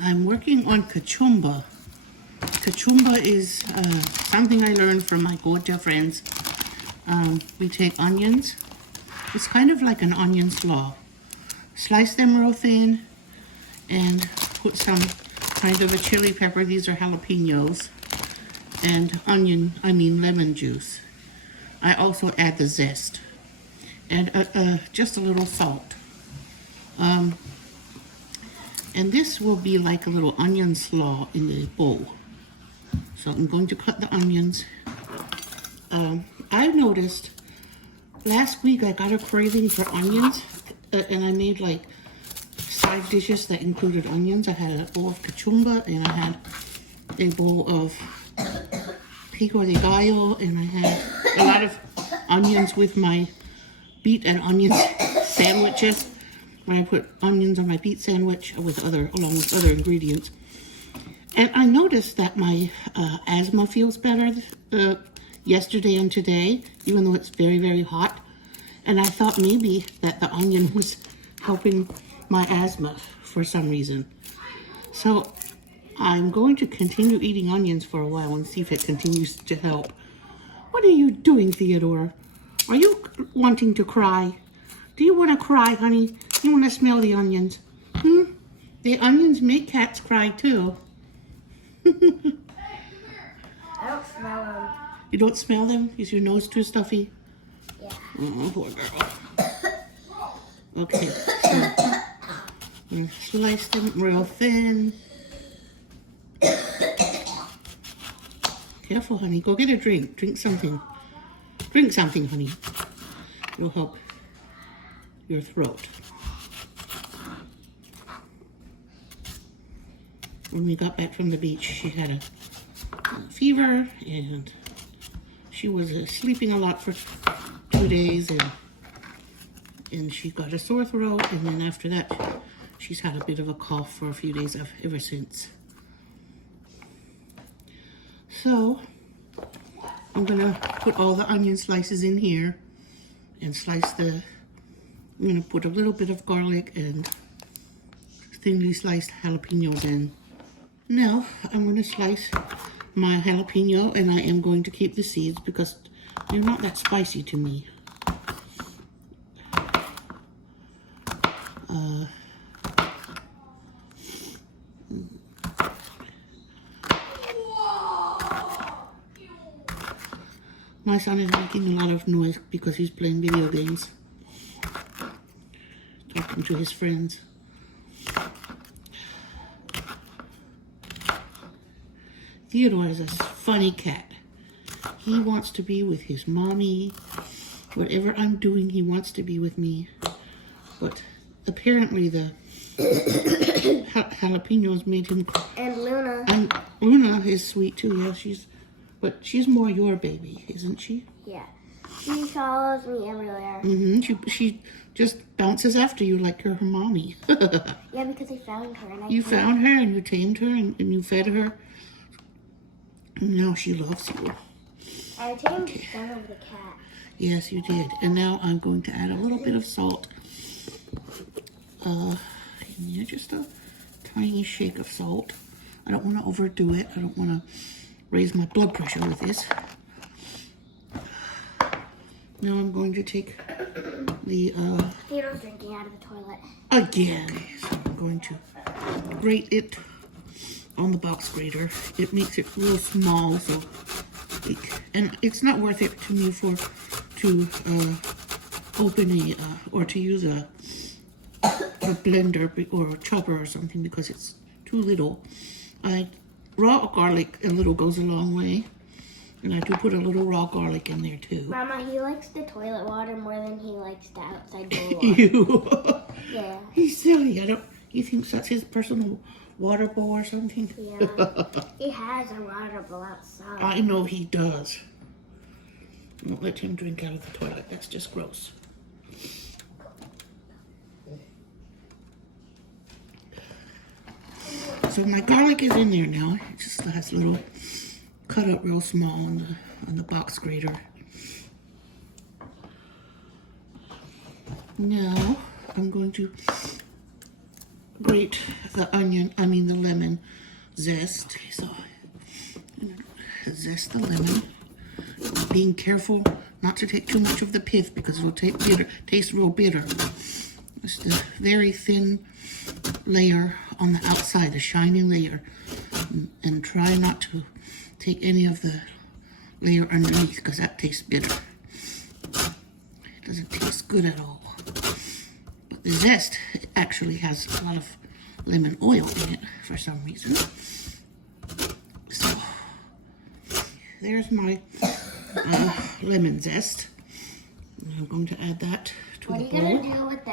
I'm working on Kachumba. Kachumba is something I learned from my Georgia friends. We take onions. It's kind of like an onion slaw. Slice them real thin and put some kind of a chili pepper. These are jalapenos. And lemon juice. I also add the zest. And just a little salt. And this will be like a little onion slaw in the bowl. So I'm going to cut the onions. I noticed last week I got a craving for onions, and I made like 5 dishes that included onions. I had a bowl of kachumba, and I had a bowl of pico de gallo, and I had a lot of onions with my beet and onion sandwiches. When I put onions on my beet sandwich along with other ingredients. And I noticed that my asthma feels better yesterday and today, even though it's very, very hot. And I thought maybe that the onion was helping my asthma for some reason. So I'm going to continue eating onions for a while and see if it continues to help. What are you doing, Theodore? Are you wanting to cry? Do you want to cry, honey? You want to smell the onions? The onions make cats cry too. I don't smell them. You don't smell them? Is your nose too stuffy? Yeah. Oh, poor girl. Okay, so I'm going to slice them real thin. Careful, honey. Go get a drink. Drink something. Drink something, honey. It'll help your throat. When we got back from the beach, she had a fever, and she was sleeping a lot for 2 days, and she got a sore throat, and then after that, she's had a bit of a cough for a few days ever since. So, I'm gonna put all the onion slices in here, and I'm gonna put a little bit of garlic and thinly sliced jalapenos in. Now, I'm going to slice my jalapeno, and I am going to keep the seeds because they're not that spicy to me. My son is making a lot of noise because he's playing video games, talking to his friends. Theodore is a funny cat. He wants to be with his mommy. Whatever I'm doing, he wants to be with me. But apparently the jalapenos made him cry. And Luna. And Luna is sweet too, yeah. But she's more your baby, isn't she? Yeah. She follows me everywhere. She just bounces after you like you're her mommy. Yeah, because I found her. And You found her and you tamed her and you fed her. And now she loves you. I tamed some of the cat. Yes, you did. And now I'm going to add a little bit of salt. Yeah, just a tiny shake of salt. I don't want to overdo it. I don't want to raise my blood pressure with this. Now I'm going to take the... Theodore's drinking out of the toilet. Again. So I'm going to grate it on the box grater. It makes it real small, so and it's not worth it to me to open or to use a blender or a chopper or something because it's too little. Raw garlic a little goes a long way, and I do put a little raw garlic in there too. Mama, he likes the toilet water more than he likes the outside bowl water. Ew. Yeah. He's silly. He thinks that's his personal water bowl or something. Yeah. He has a water bowl outside. I know he does. Don't let him drink out of the toilet. That's just gross. So my garlic is in there now. It just has a little cut up real small on the box grater. Now I'm going to grate the the lemon zest. Okay, so zest the lemon. Being careful not to take too much of the pith because it will taste real bitter. Just a very thin layer on the outside, a shiny layer, and try not to take any of the layer underneath because that tastes bitter. It doesn't taste good at all. But the zest actually has a lot of lemon oil in it for some reason. So there's my lemon zest. I'm going to add that to the bowl. What are you going to do with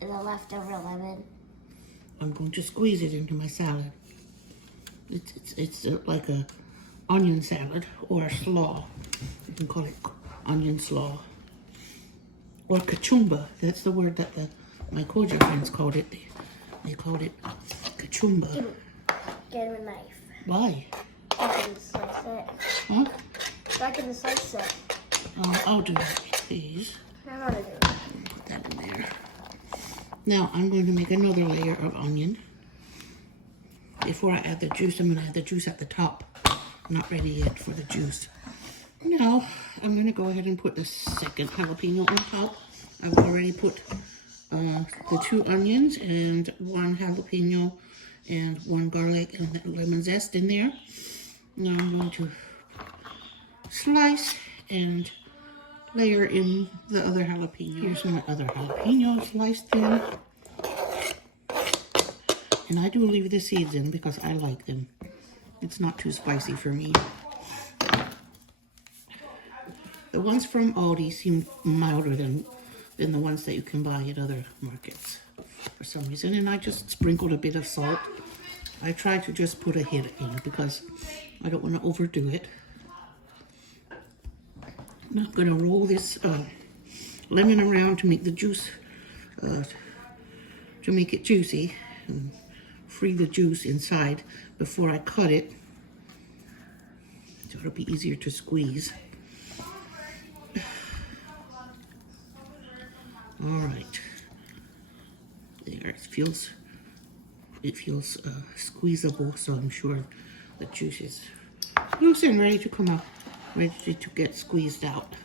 the leftover lemon? I'm going to squeeze it into my salad. It's like a onion salad or a slaw. You can call it onion slaw. Or kachumba. That's the word that my Koja friends called it. They called it kachumba. Get him a knife. Why? So I can slice it. Huh? So I can slice it. I'll do that, please. I'm not doing it. Put that in there. Now I'm going to make another layer of onion. Before I add the juice, I'm going to add the juice at the top. I'm not ready yet for the juice. Now I'm going to go ahead and put the second jalapeno on top. I've already put the 2 onions and 1 jalapeno and 1 garlic and lemon zest in there. Now I'm going to slice and layer in the other jalapeno. Here's my other jalapeno sliced thin. And I do leave the seeds in because I like them. It's not too spicy for me. The ones from Aldi seem milder than the ones that you can buy at other markets for some reason. And I just sprinkled a bit of salt. I try to just put a hit in because I don't want to overdo it. Now I'm going to roll this lemon around to make the juice, to make it juicy. And free the juice inside before I cut it. So it'll be easier to squeeze. All right. There, it feels squeezable, so I'm sure the juice is loose and ready to come out, ready to get squeezed out.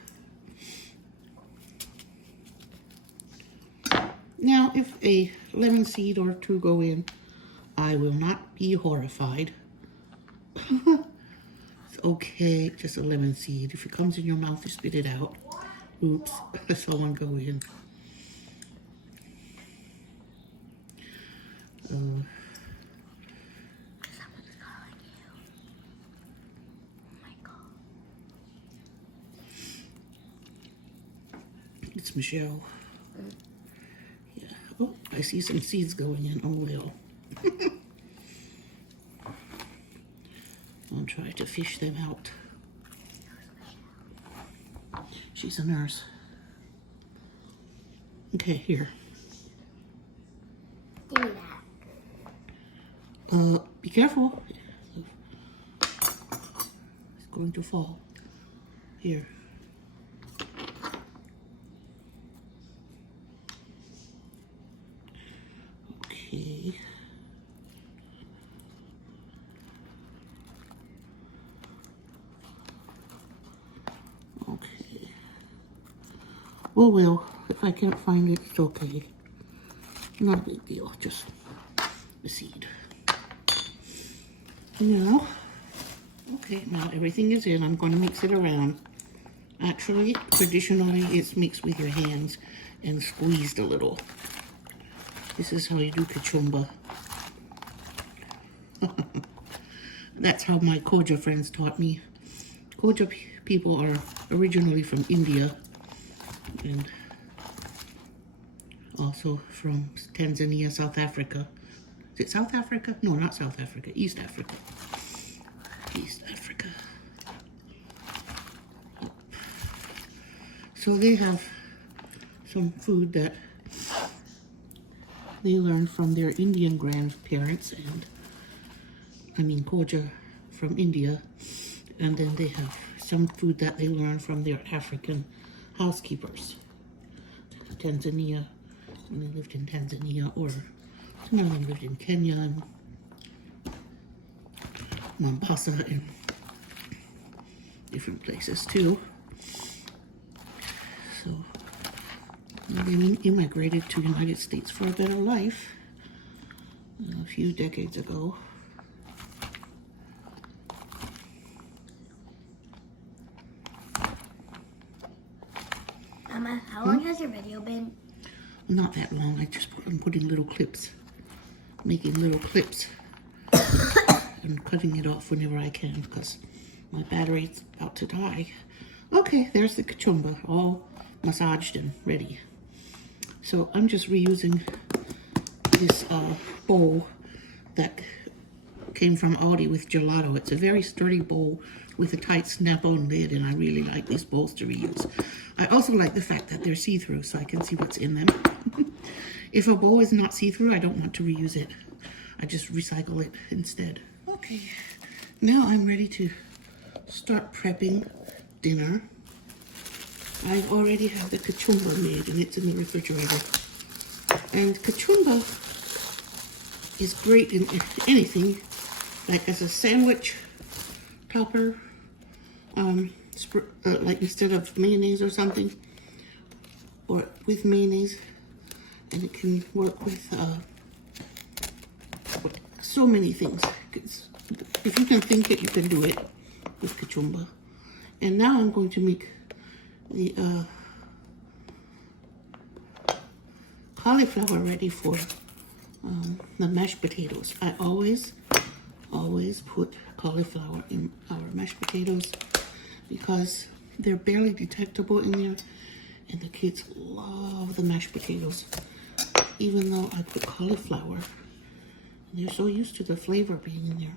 Now, if a lemon seed or 2 go in, I will not be horrified. It's okay, just a lemon seed. If it comes in your mouth, you spit it out. Oops, I saw one go in. Someone's calling you. Oh my God. It's Michelle. Yeah. Oh, I see some seeds going in. Oh well. I'll try to fish them out. She's a nurse. Okay, here. Give me that. Be careful. It's going to fall. Here. Okay. Okay. Oh well, if I can't find it, it's okay. Not a big deal, just the seed. Now, okay, now everything is in. I'm going to mix it around. Actually, traditionally, it's mixed with your hands and squeezed a little. This is how you do kachumba. That's how my Koja friends taught me. Koja people are originally from India and also from Tanzania, South Africa. Is it South Africa? No, not South Africa. East Africa. East Africa. So they have some food that they learned from their Indian grandparents, and Koja from India, and then they have some food that they learned from their African housekeepers. Tanzania, when they lived in Tanzania or My mom lived in Kenya and Mombasa and different places too. So they immigrated to the United States for a better life a few decades ago. Mama, how long has your video been? Not that long. I'm putting little clips, making little clips, and cutting it off whenever I can because my battery's about to die. Okay, there's the kachumba, all massaged and ready. So I'm just reusing this bowl that came from Aldi with gelato. It's a very sturdy bowl with a tight snap-on lid, and I really like these bowls to reuse. I also like the fact that they're see-through, so I can see what's in them. If a bowl is not see-through, I don't want to reuse it. I just recycle it instead. Okay, now I'm ready to start prepping dinner. I already have the kachumba made, and it's in the refrigerator. And kachumba is great in anything, like as a sandwich topper, like instead of mayonnaise or something, or with mayonnaise. And it can work with so many things. If you can think it, you can do it with kachumba. And now I'm going to make the cauliflower ready for the mashed potatoes. I always put cauliflower in our mashed potatoes because they're barely detectable in there, and the kids love the mashed potatoes. Even though I put cauliflower, they're so used to the flavor being in there,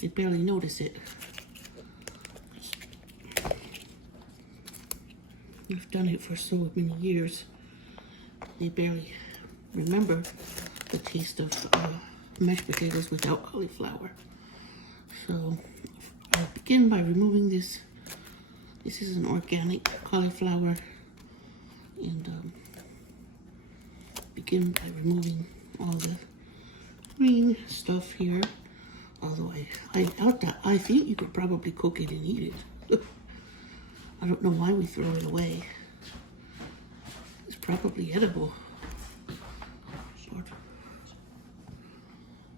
they barely notice it. I've done it for so many years, they barely remember the taste of mashed potatoes without cauliflower. So I'll begin by removing this. This is an organic cauliflower, and begin by removing all the green stuff here. Although I think you could probably cook it and eat it. I don't know why we throw it away. It's probably edible.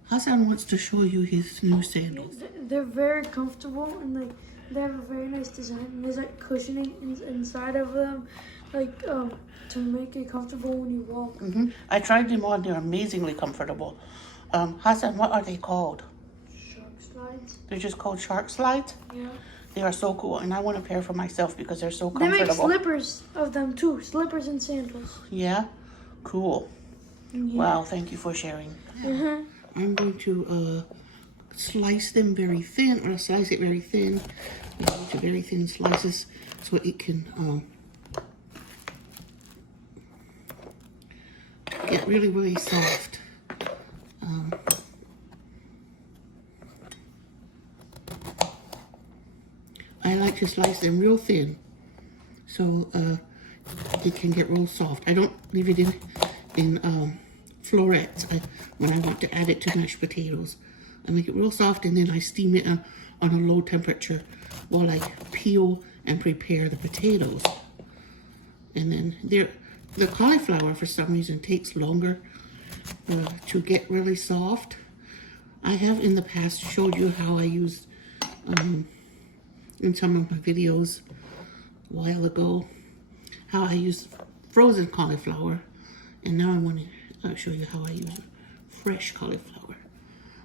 Hassan wants to show you his new sandals. They're very comfortable, and like they have a very nice design. And there's like cushioning inside of them, like to make it comfortable when you walk. I tried them on. They're amazingly comfortable. Hassan, what are they called? Shark slides. They're just called shark slides? Yeah. They are so cool, and I want a pair for myself because they're so They comfortable. make slippers of them too. Slippers and sandals. Yeah? Cool. Yeah. Wow, thank you for sharing. I'm going to slice them very thin, or slice it very thin, into very thin slices, so it can get really, really soft. I like to slice them real thin, so it can get real soft. I don't leave it in florets when I want to add it to mashed potatoes. I make it real soft, and then I steam it on a low temperature while I peel and prepare the potatoes. And then the cauliflower, for some reason, takes longer to get really soft. I have in the past showed you how I used in some of my videos a while ago, how I used frozen cauliflower, and now I want to show you how I use fresh cauliflower.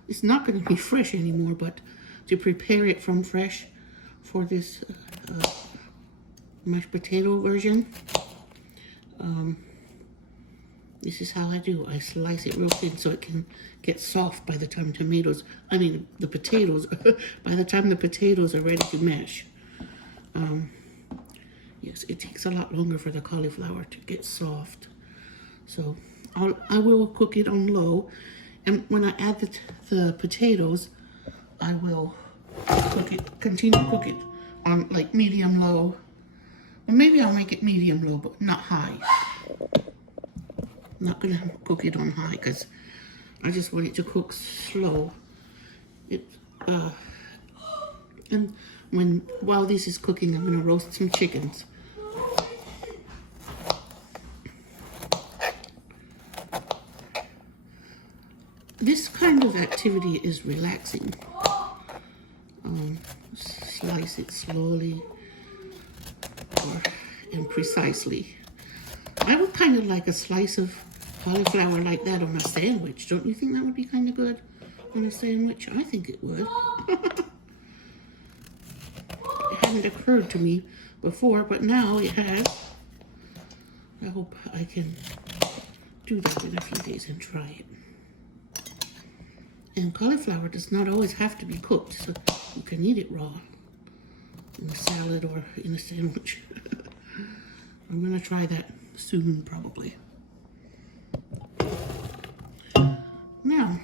It's not going to be fresh anymore, but to prepare it from fresh for this mashed potato version, this is how I do. I slice it real thin so it can get soft by the time the potatoes, by the time the potatoes are ready to mash. Yes, it takes a lot longer for the cauliflower to get soft. So I will cook it on low, and when I add the potatoes, I will continue to cook it on like medium low. Or maybe I'll make it medium low, but not high. I'm not gonna cook it on high because I just want it to cook slow. And while this is cooking, I'm gonna roast some chickens. This kind of activity is relaxing. Slice it slowly and precisely. I would kind of like a slice of cauliflower like that on a sandwich. Don't you think that would be kind of good on a sandwich? I think it would. It hadn't occurred to me before, but now it has. I hope I can do that in a few days and try it. And cauliflower does not always have to be cooked, so you can eat it raw in a salad or in a sandwich. I'm gonna try that soon, probably. Now,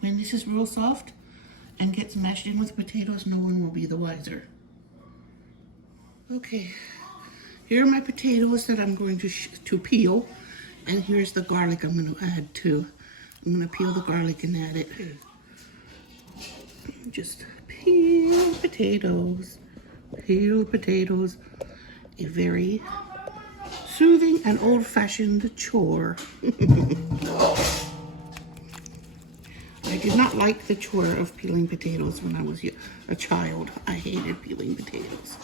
when this is real soft and gets mashed in with potatoes, no one will be the wiser. Okay, here are my potatoes that I'm going to peel, and here's the garlic I'm going to add too. I'm going to peel the garlic and add it. Just peel potatoes, a very soothing and old-fashioned chore. I did not like the chore of peeling potatoes when I was a child. I hated peeling potatoes.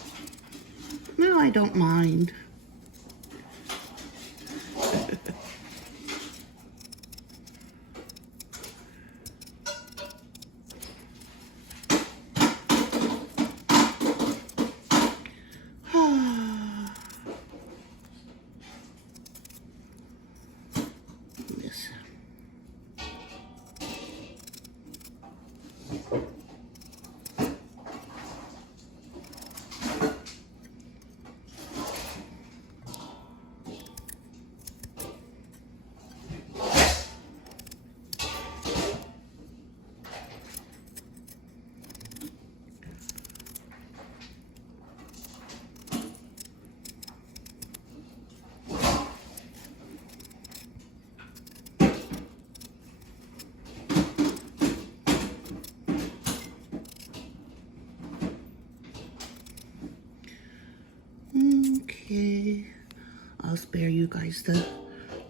Now I don't mind. Okay, I'll spare you guys the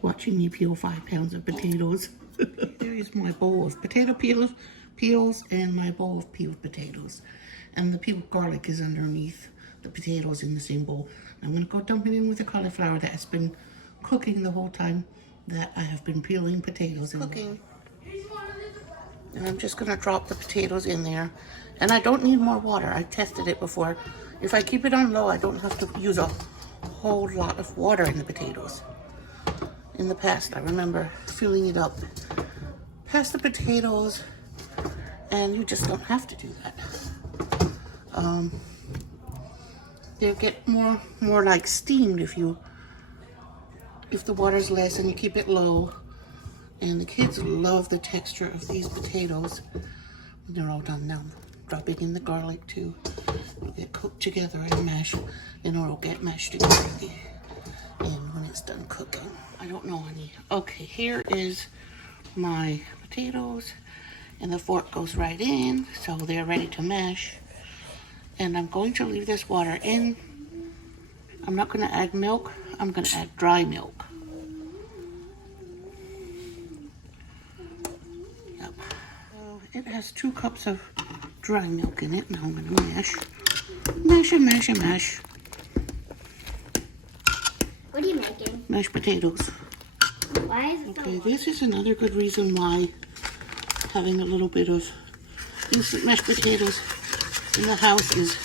watching me peel 5 pounds of potatoes. There is my bowl of potato peels and my bowl of peeled potatoes. And the peeled garlic is underneath the potatoes in the same bowl. I'm gonna go dump it in with the cauliflower that has been cooking the whole time that I have been peeling potatoes in cooking. And I'm just gonna drop the potatoes in there. And I don't need more water. I tested it before. If I keep it on low, I don't have to use a whole lot of water in the potatoes. In the past, I remember filling it up past the potatoes, and you just don't have to do that. They get more like steamed if the water's less and you keep it low. And the kids love the texture of these potatoes when they're all done now. Drop it in the garlic too. It'll get cooked together and mashed, and it'll get mashed together and when it's done cooking. I don't know any. Okay, here is my potatoes, and the fork goes right in, so they're ready to mash. And I'm going to leave this water in. I'm not going to add milk. I'm going to add dry milk. Yep. So it has 2 cups of dry milk in it. Now I'm going to mash. Mash and mash and mash. What are you making? Mashed potatoes. Why is it Okay, this is another good reason why having a little bit of instant mashed potatoes in the house is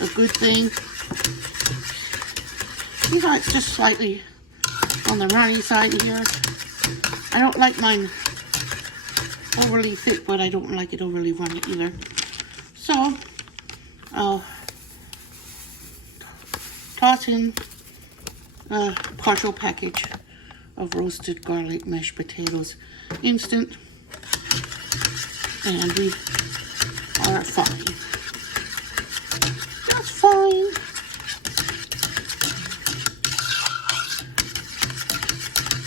a good thing. You know, it's just slightly on the runny side here. I don't like mine overly thick, but I don't like it overly runny either. So, I'll toss in a partial package of roasted garlic mashed potatoes, instant, and we are fine. Just fine.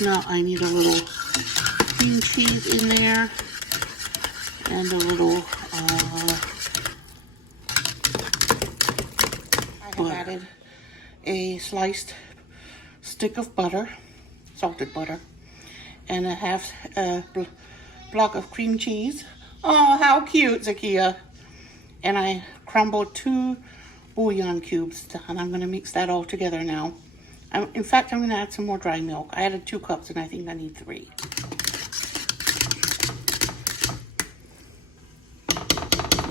Now I need a little cream cheese in there and a little I have added a sliced stick of butter, salted butter, and a half block of cream cheese. Oh, how cute, Zakia. And I crumbled 2 bouillon cubes, and I'm going to mix that all together now. In fact, I'm going to add some more dry milk. I added 2 cups, and I think I need 3.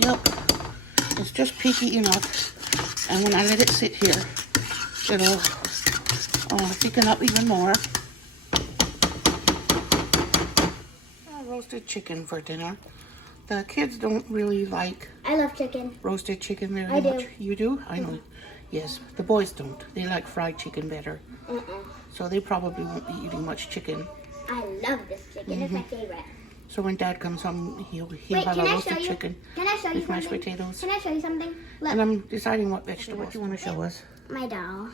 Yep, it's just peaky enough, and when I let it sit here, it'll thicken up even more. Roasted chicken for dinner. The kids don't really like I love chicken. roasted chicken very I do. much. You do? I know. Yes, the boys don't. They like fried chicken better. So they probably won't be eating much chicken. I love this chicken. It's my favorite. So when Dad comes home, he'll Wait, have a can I show roasted you? chicken Can I show you with mashed something? potatoes. Can I show you something? Look, And I'm deciding what vegetables. What do you want to show us? my doll,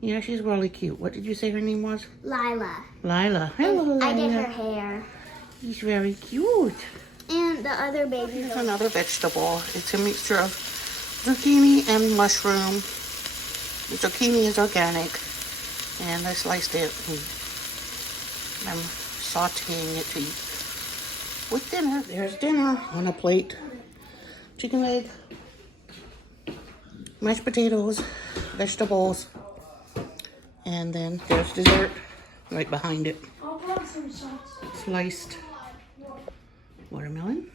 Yeah, she's really cute. What did you say her name was? Lila. Lila. Hello, Lila. I did her hair. She's very cute. And the other baby. Here's another vegetable. It's a mixture of zucchini and mushroom. The zucchini is organic, and I sliced it. And I'm sautéing it to eat with dinner. There's dinner on a plate. Chicken leg, mashed potatoes, vegetables, and then there's dessert right behind it. I'll put some sauce. Sliced watermelon.